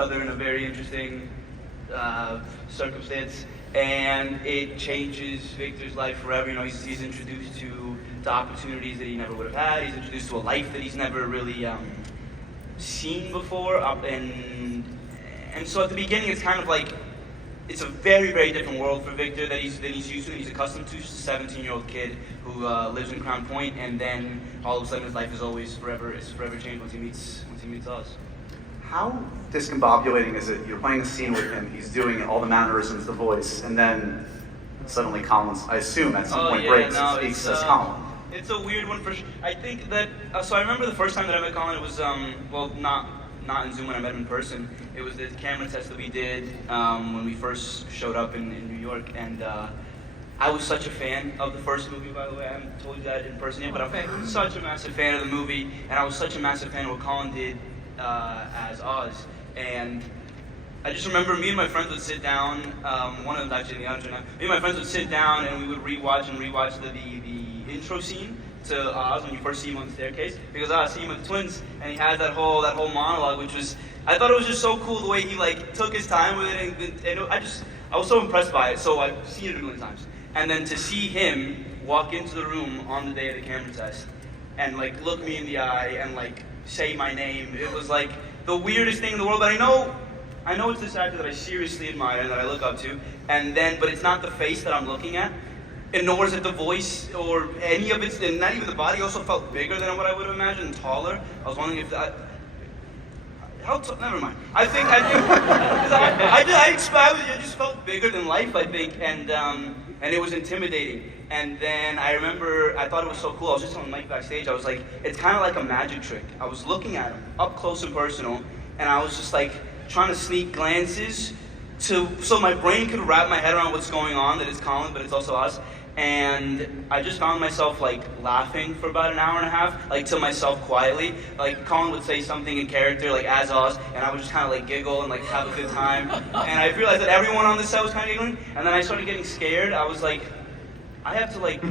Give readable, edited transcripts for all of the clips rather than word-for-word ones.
other in a very interesting circumstance, and it changes Victor's life forever. You know, he's introduced to opportunities that he never would have had. He's introduced to a life that he's never really seen before, and so at the beginning it's kind of like it's a very, very different world for Victor that he's used to, he's accustomed to. He's a 17-year-old kid who lives in Crown Point, and then all of a sudden his life is always forever changed once he meets us. How discombobulating is it? You're playing a scene with him, he's doing all the mannerisms, the voice, and then suddenly Colin's, I assume, at some point breaks and speaks as Colin. It's a weird one for sure. I think that, so I remember the first time that I met Colin, it was, well, not in Zoom when I met him in person. It was this camera test that we did when we first showed up in New York, and I was such a fan of the first movie, by the way. I haven't told you that in person yet, but I'm such a massive fan of the movie, and I was such a massive fan of what Colin did as Oz. And I just remember me and my friends would sit down, one of them's actually in the audience right now, me and my friends would sit down and we would rewatch the intro scene to Oz when you first see him on the staircase, because I see him with the twins, and he has that whole monologue, which was, I thought it was just so cool the way he like took his time with it, and I was so impressed by it. So I've seen it a million times, and then to see him walk into the room on the day of the camera test and like look me in the eye and like say my name, it was like the weirdest thing in the world. But I know it's this actor that I seriously admire and that I look up to, but it's not the face that I'm looking at, and nor is it the voice or any of it, and not even the body. He also felt bigger than what I would have imagined, taller. I was wondering if that. Never mind. I just felt bigger than life, I think, and it was intimidating. And then I remember, I thought it was so cool. I was just on the mic backstage. I was like, it's kind of like a magic trick. I was looking at him up close and personal, and I was just like trying to sneak glances so my brain could wrap my head around what's going on. That it's Colin, but it's also us. And I just found myself like laughing for about an hour and a half, like to myself quietly. Like Colin would say something in character, like as Oz, and I would just kind of like giggle and like have a good time. And I realized that everyone on the set was kind of giggling. And then I started getting scared. I was like, I have to like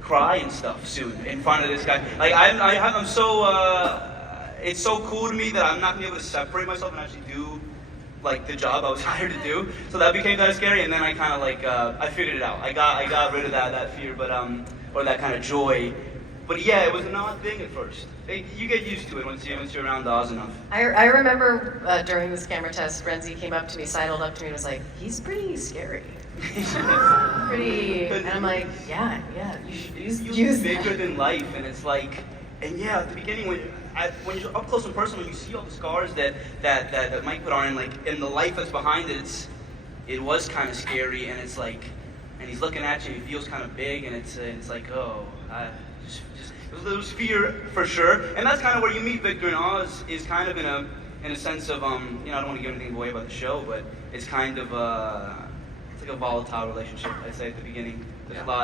cry and stuff soon in front of this guy. Like I'm so it's so cool to me that I'm not gonna be able to separate myself and actually do like the job I was hired to do. So that became kind of scary, and then I kind of like I figured it out. I got rid of that fear, but or that kind of joy. But yeah, it was an odd thing at first. You get used to it once you're around Oz enough. I remember during this camera test, Renzi came up to me, sidled up to me, and was like, "He's pretty scary." And I'm like, yeah, you should use bigger that. than life, and it's like, and yeah, at the beginning when you're up close and personal, when you see all the scars that Mike put on, and the life that's behind it, it was kind of scary, and it's like, and he's looking at you, and he feels kind of big, and it's like, oh, there was fear for sure, and that's kind of where you meet Victor and Oz, is kind of in a sense of I don't want to give anything away about the show, but it's kind of it's like a volatile relationship, I'd say at the beginning. There's a lot.